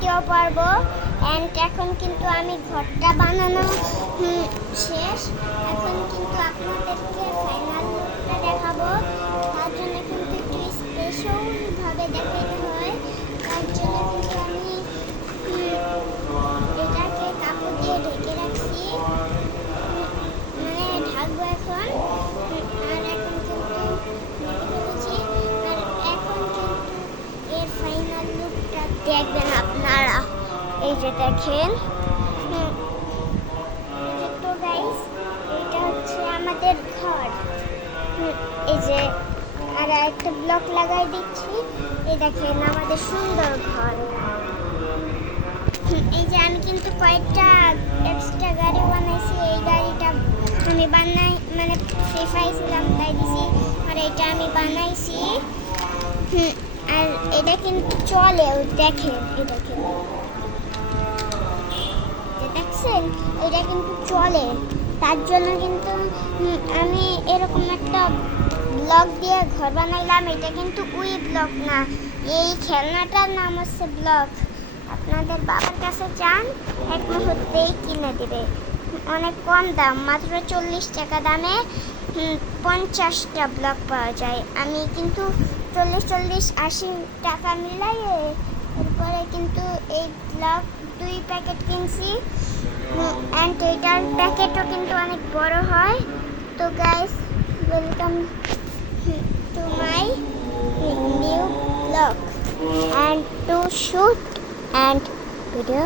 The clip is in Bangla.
ভিডিও পারবো। অ্যান্ড এখন কিন্তু আমি ঘরটা বানানো শেষ। এখন কিন্তু আপনাদেরকে ফাইনাল লুকটা দেখাবো। তার জন্য কিন্তু একটু স্পেশালভাবে দেখাইতে হয়। তার জন্য কিন্তু আমি এটাকে কাপড় দিয়ে ঢেকে রাখছি, মানে ঢাকবো এখন। আর এখন কিন্তু ফেলেছি। আর এখন কিন্তু এর ফাইনাল লুকটা দেখবেন আপনারা। এই যে দেখেন, তো গাইস এটা হচ্ছে আমাদের ঘর। এই যে আর একটা ব্লক লাগাই দিচ্ছি। এই দেখেন আমাদের সুন্দর ঘর। এই যে আমি কিন্তু কয়েকটা এক্সট্রা গাড়ি বানাইছি। এই গাড়িটা আমি বানাই মানে পাইছিলাম তাই দিছি। আর এটা আমি বানাইছি। আর এটা কিন্তু চলেও, দেখেন এটা কিন্তু দেখছেন, এটা কিন্তু চলে। তার জন্য কিন্তু আমি এরকম একটা ব্লক দিয়ে ঘর বানাইলাম। এটা কিন্তু উই ব্লক না, এই খেলনাটার নাম হচ্ছে ব্লক। আপনাদের বাবার কাছে যান, এক মুহূর্তেই কিনে দেবে। অনেক কম দাম, মাত্র 40 টাকা দামে 50টা ব্লক পাওয়া যায়। আমি কিন্তু 40-80 টাকা মিলাই এরপরে কিন্তু এই ব্লক 2 প্যাকেট কিনছি। অ্যান্ড এইটার প্যাকেটও কিন্তু অনেক বড় হয়। তো guys, welcome to my new vlog and to shoot and video